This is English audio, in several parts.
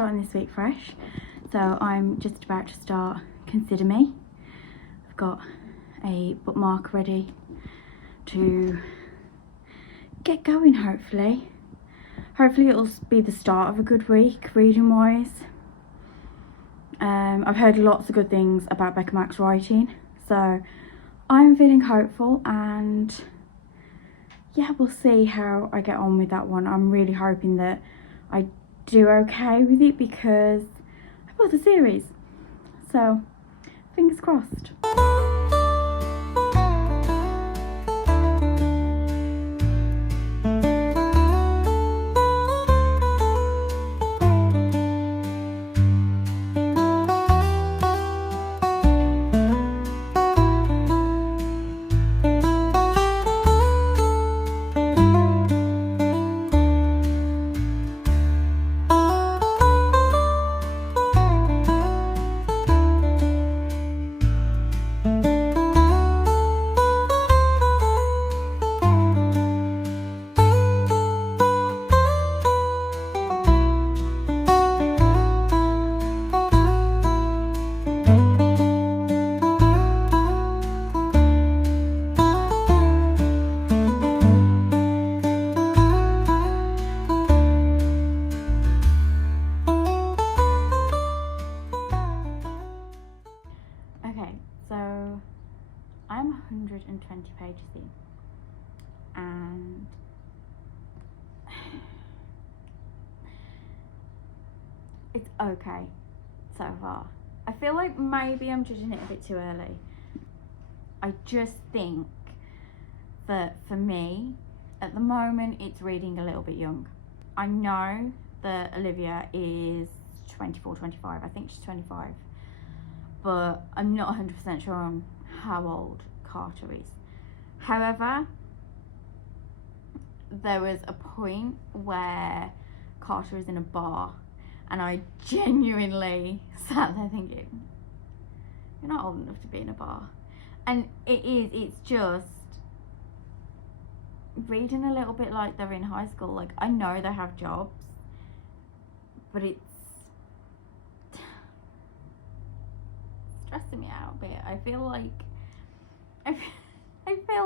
starting this week fresh, so I'm just about to start Consider Me. I've got a bookmark ready to get going, hopefully. Hopefully it'll be the start of a good week, reading wise. I've heard lots of good things about Becca Mack's writing, so I'm feeling hopeful, and yeah, we'll see how I get on with that one. I'm really hoping that I do okay with it because I bought the series, so fingers crossed. Okay, so I'm 120 pages in, and it's okay so far. I feel like maybe I'm judging it a bit too early. I just think that for me, at the moment, it's reading a little bit young. I know that Olivia is 24, 25, I think she's 25. But I'm not 100% sure on how old Carter is. However, there was a point where Carter is in a bar, and I genuinely sat there thinking, you're not old enough to be in a bar. And it's just reading a little bit like they're in high school. Like, I know they have jobs, but it's stressing me out a bit. I feel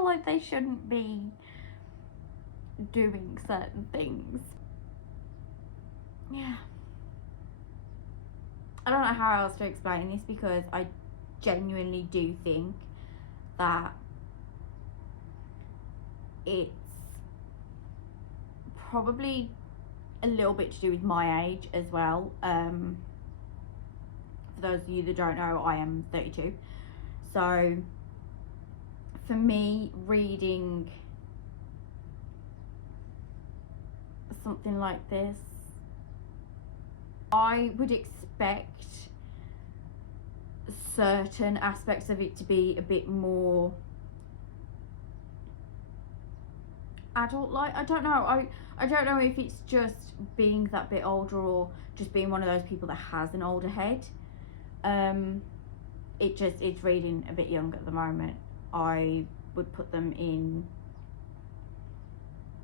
like they shouldn't be doing certain things. Yeah, I don't know how else to explain this, because I genuinely do think that it's probably a little bit to do with my age as well. For those of you that don't know, I am 32. So for me, reading something like this, I would expect certain aspects of it to be a bit more adult-like. I don't know. I don't know if it's just being that bit older, or just being one of those people that has an older head. It's reading a bit young at the moment. I would put them in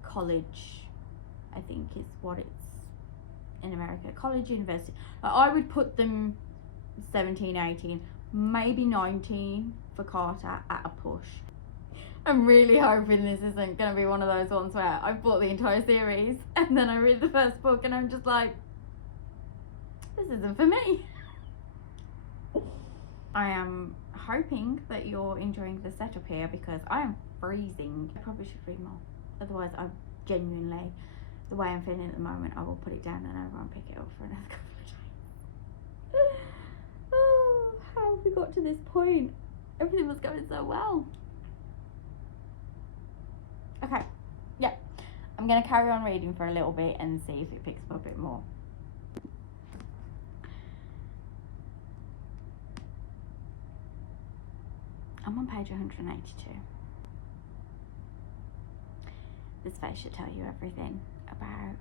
college, I think is what it's in America, college, university. I would put them 17, 18, maybe 19 for Carter at a push. I'm really hoping this isn't going to be one of those ones where I've bought the entire series and then I read the first book and I'm just like, this isn't for me. I am hoping that you're enjoying the setup here, because I am freezing. I probably should read more. Otherwise, I genuinely, the way I'm feeling at the moment, I will put it down and I won't pick it up for another couple of days. Oh, how have we got to this point? Everything was going so well. Okay, yeah. I'm going to carry on reading for a little bit and see if it picks up a bit more. I'm on page 182. This face should tell you everything about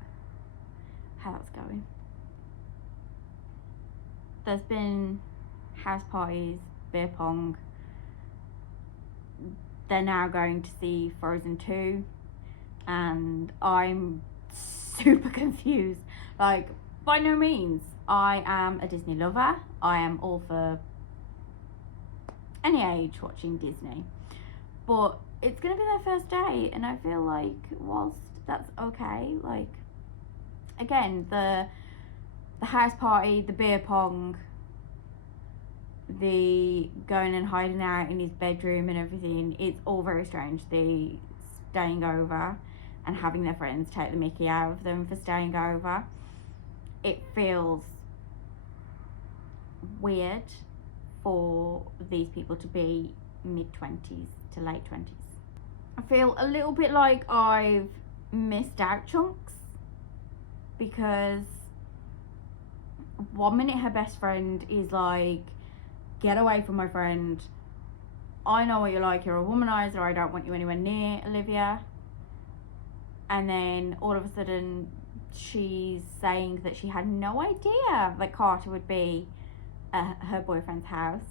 how that's going. There's been house parties, beer pong. They're now going to see Frozen 2, and I'm super confused. Like, by no means I am a Disney lover. I am all for any age watching Disney. But it's going to be their first date, and I feel like whilst that's okay, like, again, the house party, the beer pong, the going and hiding out in his bedroom and everything, it's all very strange. The staying over and having their friends take the mickey out of them for staying over, it feels weird for these people to be mid-20s to late 20s. I feel a little bit like I've missed out chunks, because 1 minute her best friend is like, get away from my friend, I know what you're like, you're a womanizer, I don't want you anywhere near Olivia. And then all of a sudden she's saying that she had no idea that Carter would be at her boyfriend's house.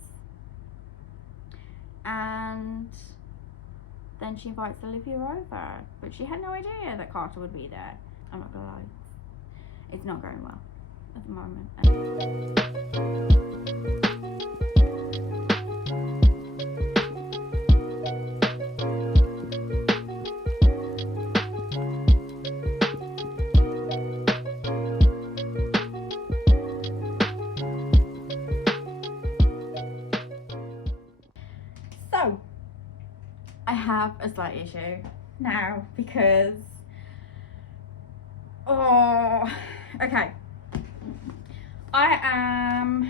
And then she invites Olivia over, but she had no idea that Carter would be there. I'm not gonna lie, it's not going well at the moment. So, I have a slight issue now because, okay, I am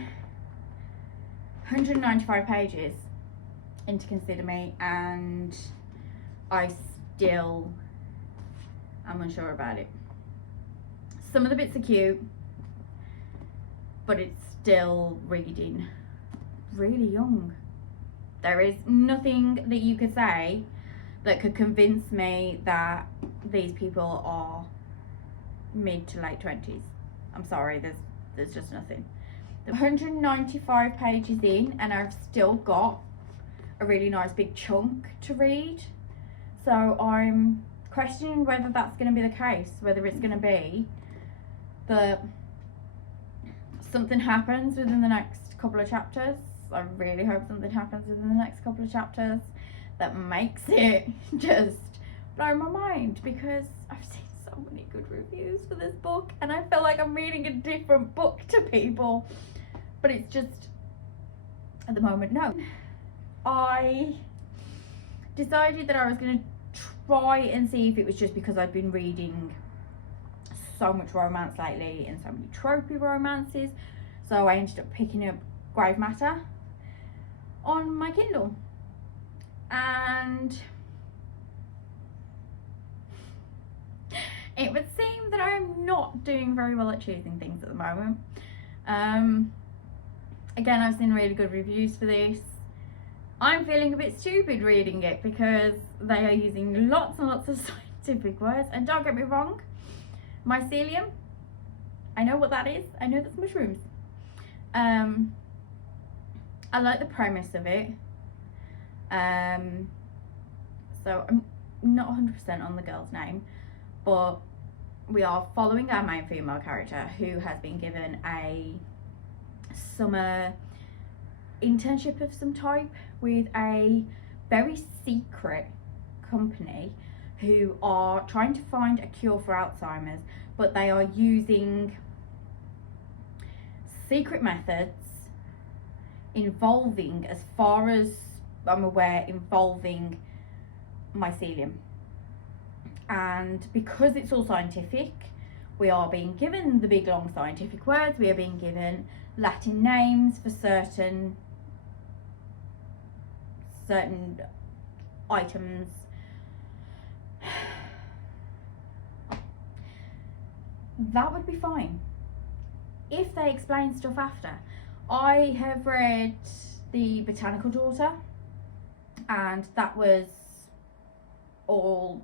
195 pages into Consider Me, and I still am unsure about it. Some of the bits are cute, but it's still reading really young. There is nothing that you could say that could convince me that these people are mid to late 20s. I'm sorry, there's just nothing. The 195 pages in, and I've still got a really nice big chunk to read. So I'm questioning whether that's going to be the case, whether it's going to be that something happens within the next couple of chapters. I really hope something happens within the next couple of chapters that makes it just blow my mind, because I've seen so many good reviews for this book and I feel like I'm reading a different book to people, but it's just, at the moment, no. I decided that I was going to try and see if it was just because I'd been reading so much romance lately and so many tropey romances, so I ended up picking up Grave Matter on my Kindle, and it would seem that I am not doing very well at choosing things at the moment. Again, I've seen really good reviews for this. I'm feeling a bit stupid reading it because they are using lots and lots of scientific words, and don't get me wrong, mycelium, I know what that is, I know that's mushrooms. I like the premise of it. So I'm not 100% on the girl's name, but we are following our main female character who has been given a summer internship of some type with a very secret company who are trying to find a cure for Alzheimer's, but they are using secret methods involving, as far as I'm aware, involving mycelium. And because it's all scientific, we are being given the big long scientific words, we are being given Latin names for certain items. That would be fine if they explain stuff after. I have read The Botanical Daughter, and that was all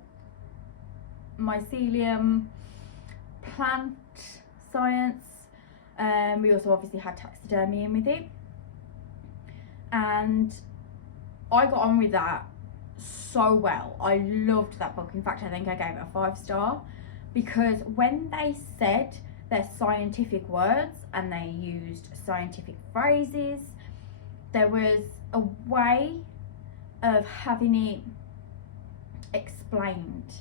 mycelium, plant science. We also obviously had taxidermy in with it, and I got on with that so well. I loved that book. In fact, I think I gave it a 5-star, because when they said their scientific words and they used scientific phrases. There was a way of having it explained.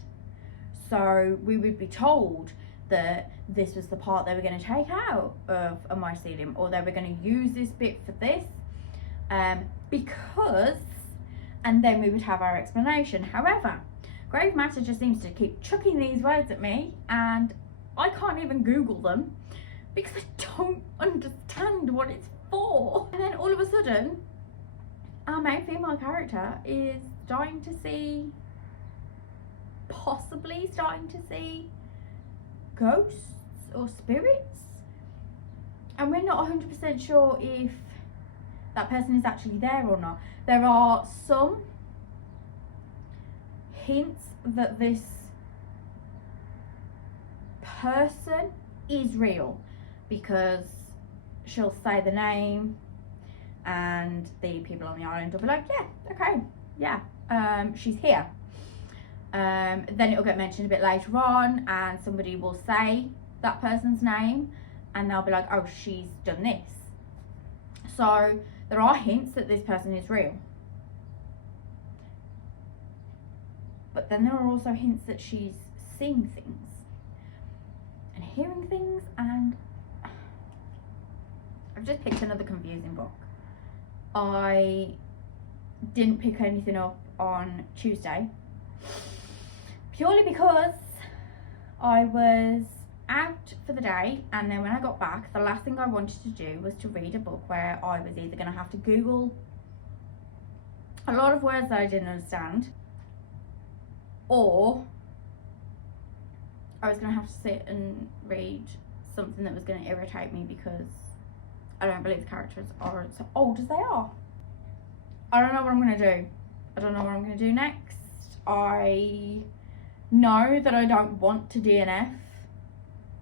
So we would be told that this was the part they were going to take out of a mycelium, or they were going to use this bit for this, because, and then we would have our explanation. However, grave matter just seems to keep chucking these words at me, and I can't even Google them because I don't understand what it's for. And then all of a sudden, our main female character is possibly starting to see ghosts or spirits, and we're not 100% sure if that person is actually there or not. There are some hints that this person is real, because she'll say the name and the people on the island will be like, yeah, okay, yeah, she's here. Then it'll get mentioned a bit later on and somebody will say that person's name and they'll be like, oh, she's done this. So there are hints that this person is real, but then there are also hints that she's seeing things and hearing things, and I've just picked another confusing book. I didn't pick anything up on Tuesday purely because I was out for the day, and then when I got back, the last thing I wanted to do was to read a book where I was either going to have to Google a lot of words that I didn't understand, or I was going to have to sit and read something that was going to irritate me because I don't believe the characters are as old as they are. I don't know what I'm going to do. I don't know what I'm going to do next. I know that I don't want to DNF.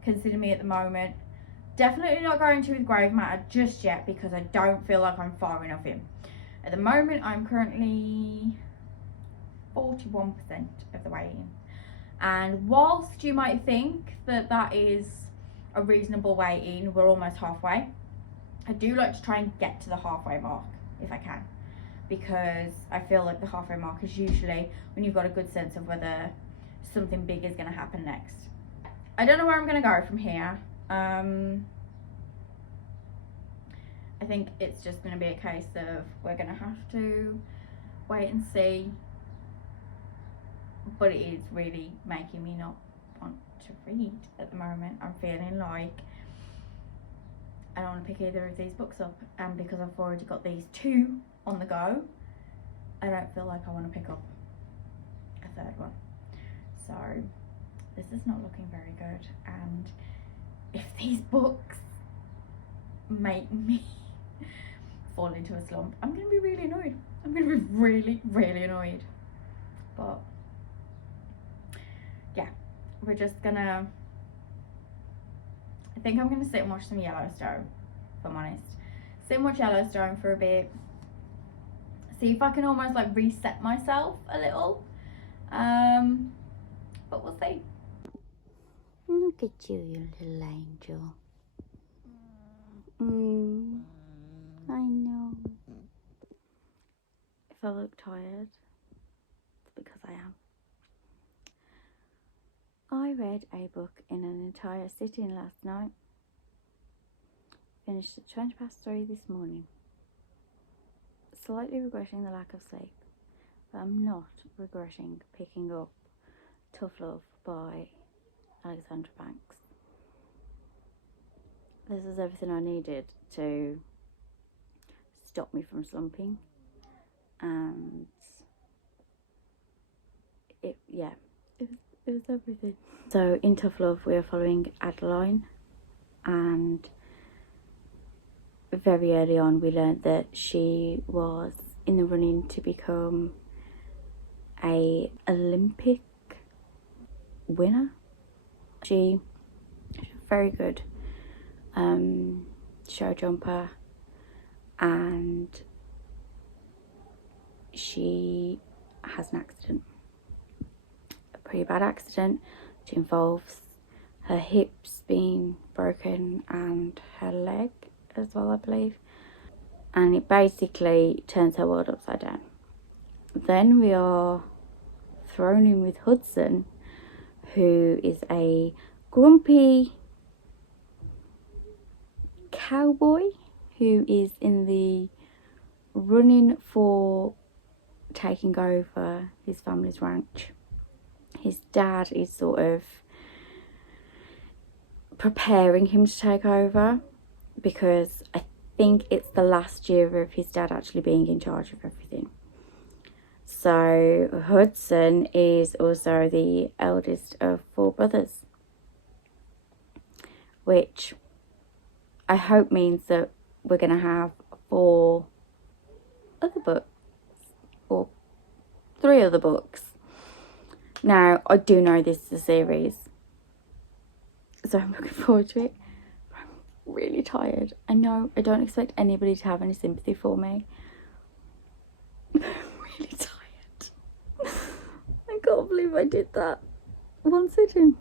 Consider me at the moment. Definitely not going to with grave matter just yet because I don't feel like I'm far enough in. At the moment, I'm currently 41% of the way in. And whilst you might think that that is a reasonable way in, we're almost halfway. I do like to try and get to the halfway mark if I can, because I feel like the halfway mark is usually when you've got a good sense of whether something big is going to happen next. I don't know where I'm going to go from here. I think it's just going to be a case of we're going to have to wait and see, but it is really making me not want to read at the moment. I'm feeling like I don't want to pick either of these books up, and because I've already got these two on the go, I don't feel like I want to pick up a third one. So this is not looking very good, and if these books make me fall into a slump, I'm going to be really annoyed. I'm going to be really, really annoyed. But yeah, we're just gonna, I think I'm gonna sit and watch some Yellowstone, if I'm honest. Sit and watch Yellowstone for a bit, see if I can almost like reset myself a little, but we'll see. Look at you, you little angel. I know. If I look tired, it's because I am. I read a book in an entire sitting last night. Finished at 3:20 this morning. Slightly regretting the lack of sleep, but I'm not regretting picking up Tough Love by Alexandra Banks. This is everything I needed to stop me from slumping, and it was everything. So in Tough Love we are following Adeline, and very early on we learned that she was in the running to become a Olympic winner. She's very good show jumper, and she has an accident, a pretty bad accident, which involves her hips being broken and her leg as well, I believe. And it basically turns her world upside down. Then we are thrown in with Hudson, who is a grumpy cowboy who is in the running for taking over his family's ranch. His dad is sort of preparing him to take over because I think it's the last year of his dad actually being in charge of everything. So Hudson is also the eldest of 4 brothers, which I hope means that we're going to have 4 other books, or 3 other books. Now, I do know this is a series, so I'm looking forward to it. I'm really tired. I know I don't expect anybody to have any sympathy for me. I'm really tired. I can't believe I did that. One sitting.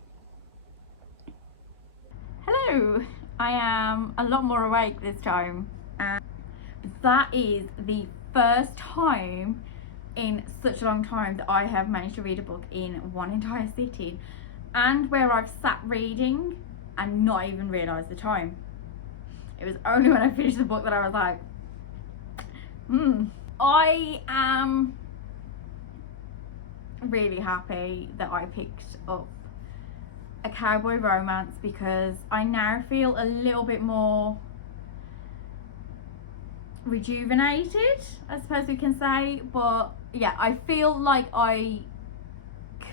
Hello, I am a lot more awake this time. And that is the first time in such a long time that I have managed to read a book in one entire sitting, and where I've sat reading and not even realised the time. It was only when I finished the book that I was like, I am really happy that I picked up a cowboy romance, because I now feel a little bit more rejuvenated, I suppose we can say. But yeah, I feel like I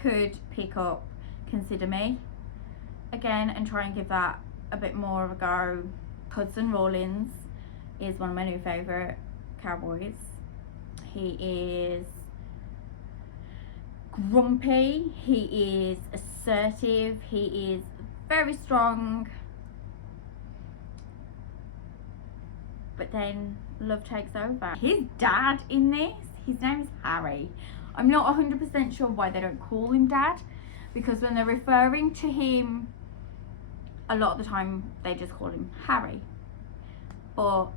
could pick up Consider Me again and try and give that a bit more of a go. Hudson Rawlins is one of my new favourite cowboys. He is grumpy, he is assertive, he is very strong, but then love takes over. His dad in this, his name is Harry. I'm not 100% sure why they don't call him Dad, because when they're referring to him, a lot of the time they just call him Harry. But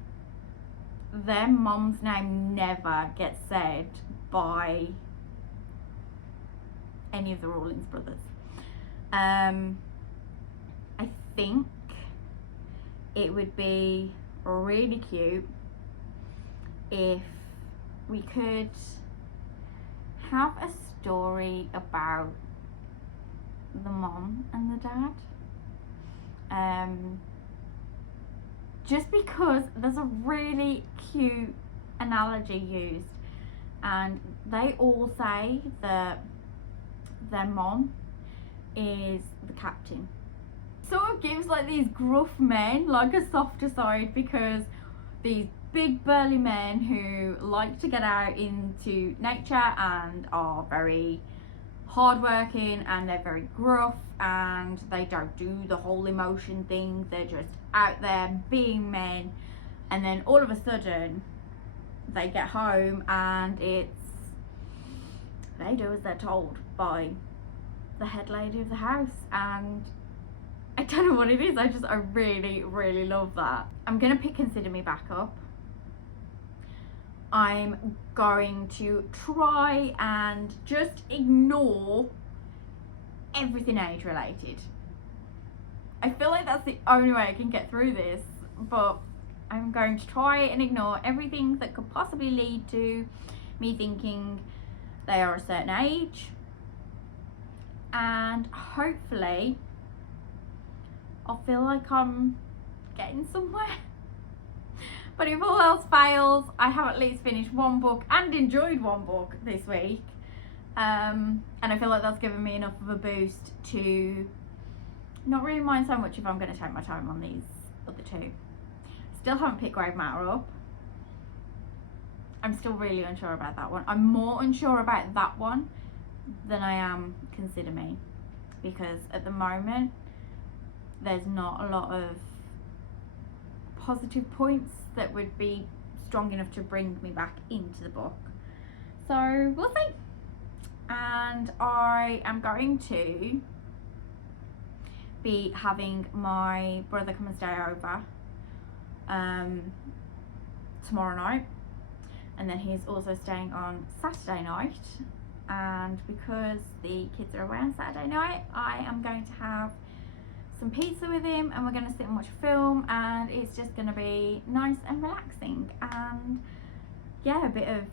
their mom's name never gets said by any of the Rawlins brothers. I think it would be really cute if we could have a story about the mom and the dad. Just because there's a really cute analogy used, and they all say that their mom is the captain. Sort of gives like these gruff men like a softer side, because these big burly men who like to get out into nature and are very hardworking, and they're very gruff, and they don't do the whole emotion thing. They're just out there being men, and then all of a sudden they get home and they do as they're told by the head lady of the house. And I don't know what it is, I really love that. I'm gonna pick Consider Me back up. I'm going to try and just ignore everything age related. I feel like that's the only way I can get through this, but I'm going to try and ignore everything that could possibly lead to me thinking they are a certain age, and hopefully I'll feel like I'm getting somewhere. But if all else fails, I have at least finished one book and enjoyed one book this week. And I feel like that's given me enough of a boost to not really mind so much if I'm going to take my time on these other 2. Still haven't picked Grave Matter up. I'm still really unsure about that one. I'm more unsure about that one than I am Consider Me, because at the moment there's not a lot of positive points that would be strong enough to bring me back into the book. So we'll see. And I am going to be having my brother come and stay over tomorrow night, and then he's also staying on Saturday night. And because the kids are away on Saturday night, I am going to have some pizza with him, and we're going to sit and watch a film, and it's just going to be nice and relaxing, and yeah, a bit of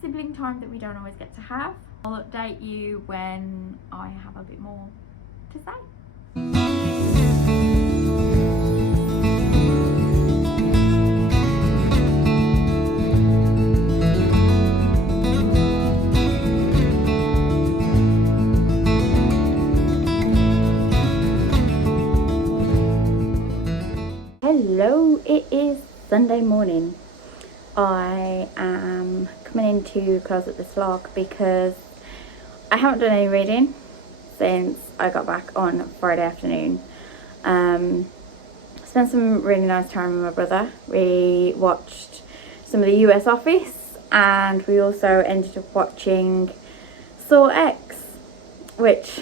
sibling time that we don't always get to have. I'll update you when I have a bit more to say. Hello, it is Sunday morning. I am coming in to close up this vlog because I haven't done any reading since I got back on Friday afternoon. Spent some really nice time with my brother. We watched some of the US Office, and we also ended up watching Saw X, which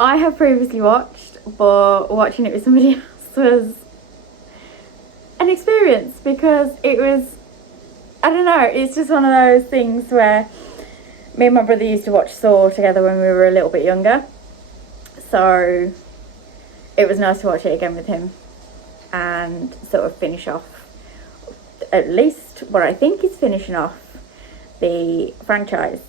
I have previously watched, but watching it with somebody else was an experience, because it was, I don't know, it's just one of those things where me and my brother used to watch Saw together when we were a little bit younger, so it was nice to watch it again with him and sort of finish off, at least what I think is finishing off the franchise.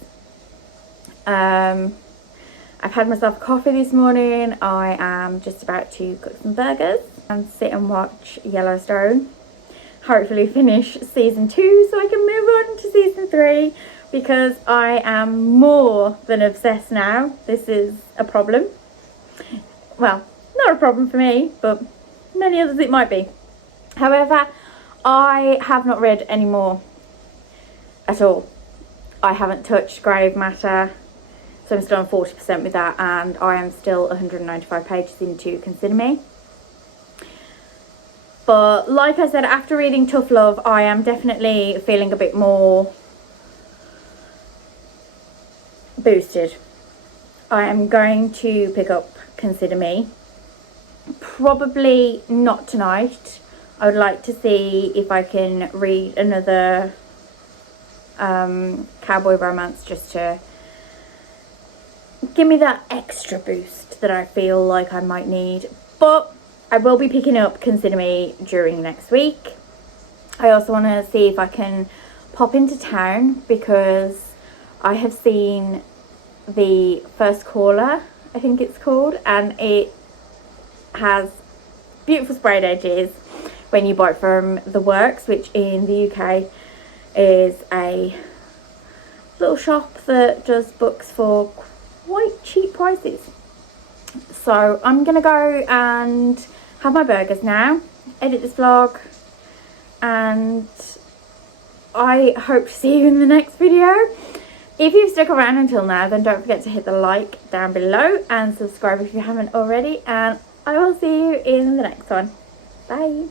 I've had myself a coffee this morning. I am just about to cook some burgers and sit and watch Yellowstone. Hopefully finish season 2 so I can move on to season 3, because I am more than obsessed now. This is a problem. Well, not a problem for me, but many others it might be. However, I have not read any more at all. I haven't touched Grave Matter. So I'm still on 40% with that, and I am still 195 pages into Consider Me. But like I said, after reading Tough Love, I am definitely feeling a bit more boosted. I am going to pick up Consider Me. Probably not tonight. I would like to see if I can read another cowboy romance just to give me that extra boost that I feel like I might need. But I will be picking up Consider Me during next week. I also want to see if I can pop into town, because I have seen the First Caller, I think it's called, and it has beautiful sprayed edges when you buy it from The Works, which in the UK is a little shop that does books for quite cheap prices. So I'm gonna go and have my burgers now, edit this vlog, and I hope to see you in the next video. If you've stuck around until now, then don't forget to hit the like down below and subscribe if you haven't already, and I will see you in the next one. Bye.